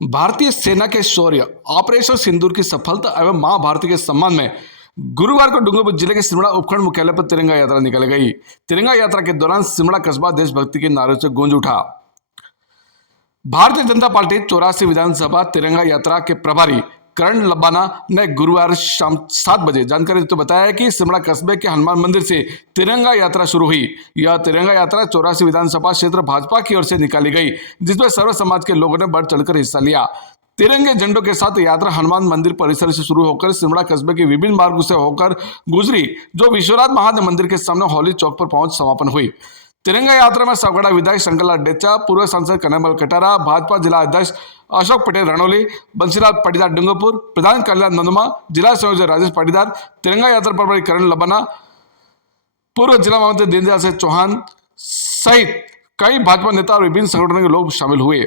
भारतीय सेना के शौर्य, ऑपरेशन सिंदूर की सफलता एवं मां भारती के सम्मान में गुरुवार को डूंगरपुर जिले के सिमड़ा उपखंड मुख्यालय पर तिरंगा यात्रा निकाली गई। तिरंगा यात्रा के दौरान सिमड़ा कस्बा देशभक्ति के नारों से गूंज उठा। भारतीय जनता पार्टी 84 विधानसभा तिरंगा यात्रा के प्रभारी करण लब्बाना ने गुरुवार शाम 7 बजे जानकारी देते बताया कि सिमड़ा कस्बे के हनुमान मंदिर से तिरंगा यात्रा शुरू हुई। यह तिरंगा यात्रा 84 विधानसभा क्षेत्र भाजपा की ओर से निकाली गई, जिसमें सर्व समाज के लोगों ने बढ़ चढ़कर हिस्सा लिया। तिरंगे झंडों के साथ यात्रा हनुमान मंदिर परिसर से शुरू होकर सिमड़ा कस्बे के विभिन्न मार्गों से होकर गुजरी, जो विश्वनाथ महादेव मंदिर के सामने हौली चौक पर पहुंच समापन हुई। तिरंगा यात्रा में सागवाड़ा विधायक शंकरलाल डेचा, पूर्व सांसद कन्हैयालाल कटारा, भाजपा जिला अध्यक्ष अशोक पटेल रणौली, बंसीलाल पाटीदार डूंगरपुर, प्रधान कल्याण नंदुमा, जिला संयोजक राजेश पाटीदार, तिरंगा यात्रा प्रभारी करण लब्बाना, पूर्व जिला महामंत्री दीनदयाल सिंह चौहान सहित कई भाजपा नेता और विभिन्न संगठनों के लोग शामिल हुए।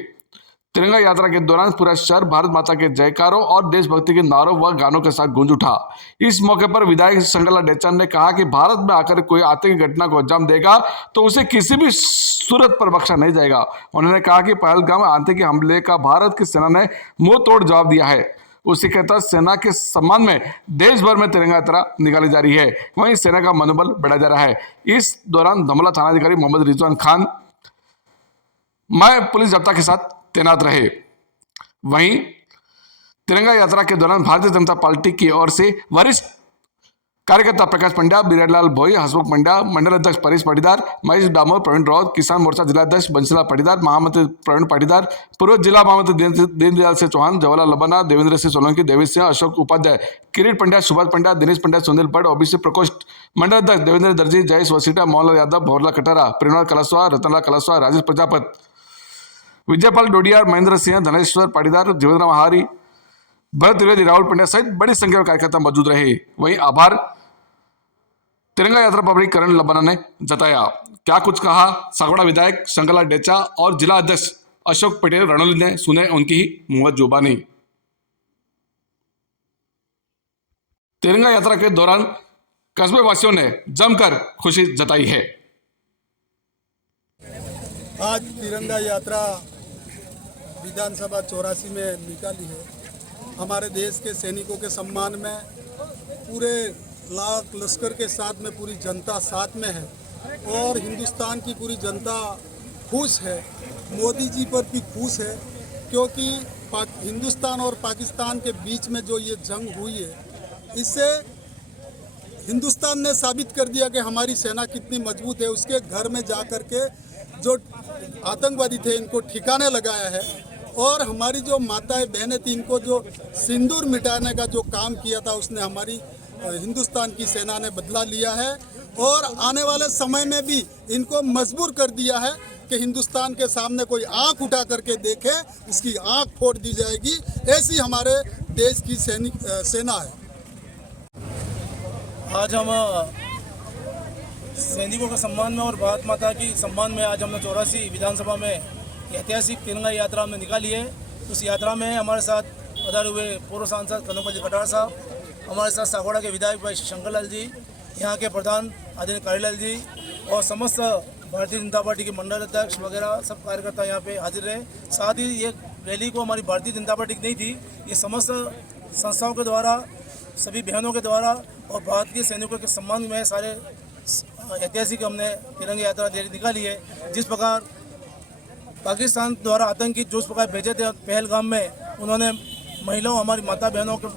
तिरंगा यात्रा के दौरान पूरा शहर भारत माता के जयकारों और देशभक्ति के नारों व गानों के साथ गूंज उठा। इस मौके पर विधायक शंकरलाल डेचा ने कहा कि भारत में आकर कोई आतंकी घटना को अंजाम देगा तो उसे किसी भी सूरत पर बख्शा नहीं जाएगा। उन्होंने कहा कि पहलगाम आतंकी हमले का भारत की सेना ने मुंह तोड़ जवाब दिया है। उसी के तहत सेना के सम्मान में देश भर में तिरंगा यात्रा निकाली जा रही है। वहीं सेना का मनोबल बढ़ाया जा रहा है। इस दौरान धमला थानाधिकारी मोहम्मद रिजवान खान पुलिस जब्ता के साथ तैनात रहे। वहीं तिरंगा यात्रा के दौरान भारतीय जनता पार्टी की ओर से वरिष्ठ कार्यकर्ता प्रकाश पंड्या, बिराजलाल भोई, हसमुख पंड्या, मंडल अध्यक्ष परेश पाटीदार, महेश डामोर, प्रवीण रावत, किसान मोर्चा जिला अध्यक्ष बंसीलाल पाटीदार, महामंत्री प्रवीण पाटीदार, पूर्व जिला महामंत्री दीनदयाल सिंह चौहान, जवाहरलाल लब्बाना, देवेंद्र सिंह सोलंकी, देवी सिंह, अशोक उपाध्याय, किरीट पंड्या, सुभाष पंड्या, दिनेश पंड्या, सुनील भट्ट, ओबीसी प्रकोष्ठ मंडल अध्यक्ष देवेंद्र दर्जी, जयेश वसीटा, मोहनलाल यादव, भंवरलाल कटारा, प्रेमलाल कलासवा, रतनलाल कलासवा, राजेश प्रजापत, विजयपाल डोडिया, महेंद्र सिंह, धनेश्वर पाटीदार, जीवेंद्र महारी, भरत त्रिवेदी, राहुल पंड्या सहित बड़ी संख्या में कार्यकर्ता मौजूद रहे। वहीं आभार तिरंगा यात्रा प्रभारी करण लब्बाना ने जताया। क्या कुछ कहा सागवाड़ा विधायक शंकरलाल डेचा और जिला अध्यक्ष अशोक पटेल रणौली ने, सुने उनकी ही मुंह जुबानी। तिरंगा यात्रा के दौरान कस्बे वासियों ने जमकर खुशी जताई है। आज तिरंगा यात्रा विधानसभा 84 में निकाली है। हमारे देश के सैनिकों के सम्मान में पूरे लाख लश्कर के साथ में पूरी जनता साथ में है और हिंदुस्तान की पूरी जनता खुश है। मोदी जी पर भी खुश है क्योंकि हिंदुस्तान और पाकिस्तान के बीच में जो ये जंग हुई है, इससे हिंदुस्तान ने साबित कर दिया कि हमारी सेना कितनी मजबूत है। उसके घर में जा कर के जो आतंकवादी थे इनको ठिकाने लगाया है और हमारी जो माताएं बहनें थी इनको जो सिंदूर मिटाने का जो काम किया था उसने हमारी हिंदुस्तान की सेना ने बदला लिया है और आने वाले समय में भी इनको मजबूर कर दिया है कि हिंदुस्तान के सामने कोई आंख उठा करके देखे इसकी आंख फोड़ दी जाएगी। ऐसी हमारे देश की सेना है। आज हम सैनिकों के सम्मान में और भारत माता की सम्मान में आज हमने 84 विधानसभा में ऐतिहासिक तिरंगा यात्रा हमने निकाली है। उस यात्रा में हमारे साथ पधारे हुए पूर्व सांसद कन्हैयालाल कटारा साहब, हमारे साथ सागवाड़ा के विधायक भाई शंकरलाल जी, यहाँ के प्रधान आदरणीय कालीलाल जी और समस्त भारतीय जनता पार्टी के मंडल अध्यक्ष वगैरह सब कार्यकर्ता यहाँ पे हाजिर रहे। साथ ही ये रैली को हमारी भारतीय जनता पार्टी की नहीं थी, ये समस्त संस्थाओं के द्वारा, सभी बहनों के द्वारा और भारतीय सैनिकों के सम्मान में सारे ऐतिहासिक हमने तिरंगा यात्रा निकाली है। जिस प्रकार पाकिस्तान द्वारा आतंकी जो उस प्रकार भेजे थे पहलगाम में, उन्होंने महिलाओं हमारी माता बहनों के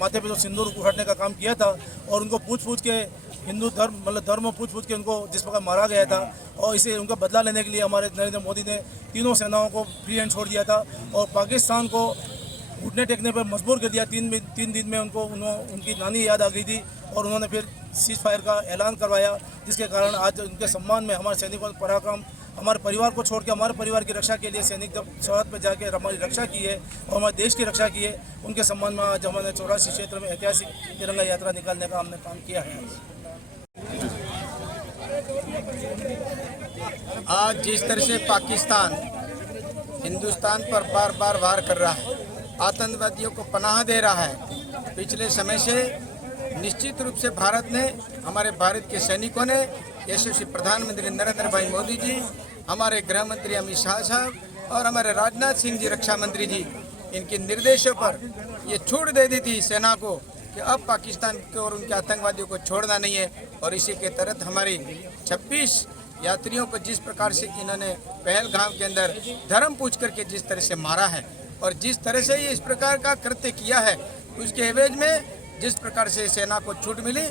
माथे पे जो सिंदूर उठाने का काम किया था और उनको पूछ के हिंदू धर्म मतलब धर्म पूछ के उनको जिस प्रकार मारा गया था और इसे उनका बदला लेने के लिए हमारे नरेंद्र मोदी ने तीनों सेनाओं को फ्री हैंड छोड़ दिया था और पाकिस्तान को घुटने टेकने पर मजबूर कर दिया। 3 दिन में उनकी नानी याद आ गई थी और उन्होंने फिर सीज फायर का ऐलान करवाया, जिसके कारण आज उनके सम्मान में हमारे सैनिकों का पराक्रम, हमारे परिवार को छोड़ के हमारे परिवार की रक्षा के लिए सैनिक जब सरहद पर जाके हमारी रक्षा की है और हमारे देश की रक्षा की है, उनके सम्मान में आज हमारे 84 क्षेत्र में ऐतिहासिक तिरंगा यात्रा निकालने का हमने काम किया है। आज जिस तरह से पाकिस्तान हिंदुस्तान पर बार बार वार कर रहा है, आतंकवादियों को पनाह दे रहा है, पिछले समय से निश्चित रूप से भारत ने, हमारे भारत के सैनिकों ने, यशस्वी प्रधानमंत्री नरेंद्र भाई मोदी जी, हमारे गृह मंत्री अमित शाह साहब और हमारे राजनाथ सिंह जी रक्षा मंत्री जी इनके निर्देशों पर ये छूट दे दी थी सेना को कि अब पाकिस्तान के और उनके आतंकवादियों को छोड़ना नहीं है। और इसी के तहत हमारी 26 यात्रियों को जिस प्रकार से इन्होंने पहलगाम के अंदर धर्म पूछ करके जिस तरह से मारा है और जिस तरह से ये इस प्रकार का कृत्य किया है, उसके एवज में जिस प्रकार से सेना को छूट मिली,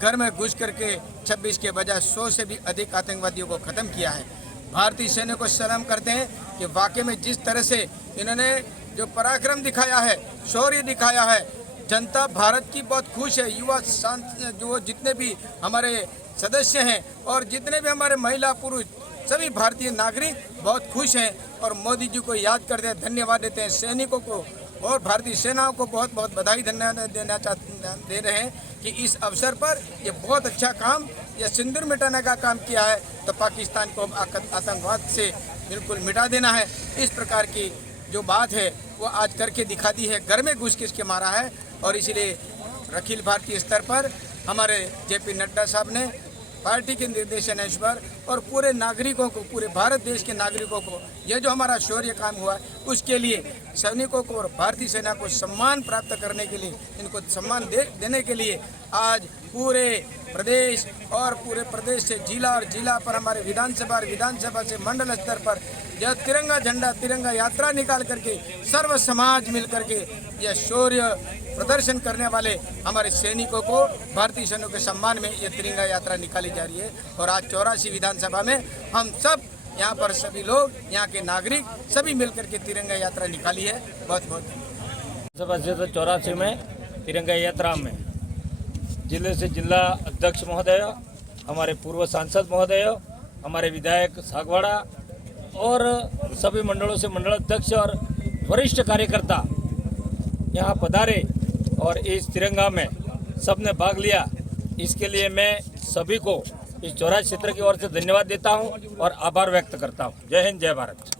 घर में घुस करके 26 के बजाय 100 से भी अधिक आतंकवादियों को ख़त्म किया है। भारतीय सेना को सलाम करते हैं कि वाकई में जिस तरह से इन्होंने जो पराक्रम दिखाया है, शौर्य दिखाया है, जनता भारत की बहुत खुश है। युवा जो जितने भी हमारे सदस्य हैं और जितने भी हमारे महिला पुरुष सभी भारतीय नागरिक बहुत खुश हैं और मोदी जी को याद करते हैं, धन्यवाद देते हैं। सैनिकों को और भारतीय सेनाओं को बहुत बहुत बधाई दे रहे हैं कि इस अवसर पर ये बहुत अच्छा काम, ये सिंदूर मिटाने का काम किया है। तो पाकिस्तान को आतंकवाद से बिल्कुल मिटा देना है, इस प्रकार की जो बात है वो आज करके दिखा दी है। घर में घुस के मारा है और इसलिए अखिल भारतीय स्तर पर हमारे जेपी नड्डा साहब ने पार्टी के निर्देशन पर और पूरे नागरिकों को, पूरे भारत देश के नागरिकों को यह जो हमारा शौर्य काम हुआ उसके लिए सैनिकों को और भारतीय सेना को सम्मान प्राप्त करने के लिए, इनको सम्मान देने के लिए आज पूरे प्रदेश और पूरे प्रदेश से जिला और जिला पर हमारे विधानसभा और विधानसभा से मंडल स्तर पर यह तिरंगा झंडा, तिरंगा यात्रा निकाल करके सर्व समाज मिल करके यह शौर्य प्रदर्शन करने वाले हमारे सैनिकों को भारतीय सैनिकों के सम्मान में ये तिरंगा यात्रा निकाली जा रही है। और आज 84 विधानसभा में हम सब यहाँ पर सभी लोग, यहाँ के नागरिक सभी मिलकर के तिरंगा यात्रा निकाली है। बहुत बहुत विधानसभा क्षेत्र 84 में तिरंगा यात्रा में जिले से जिला अध्यक्ष महोदय, हमारे पूर्व सांसद महोदय, हमारे विधायक सागवाड़ा और सभी मंडलों से मंडल अध्यक्ष और वरिष्ठ कार्यकर्ता यहाँ पधारे और इस तिरंगा में सबने भाग लिया। इसके लिए मैं सभी को इस 84 क्षेत्र की ओर से धन्यवाद देता हूँ और आभार व्यक्त करता हूँ। जय हिंद, जय भारत।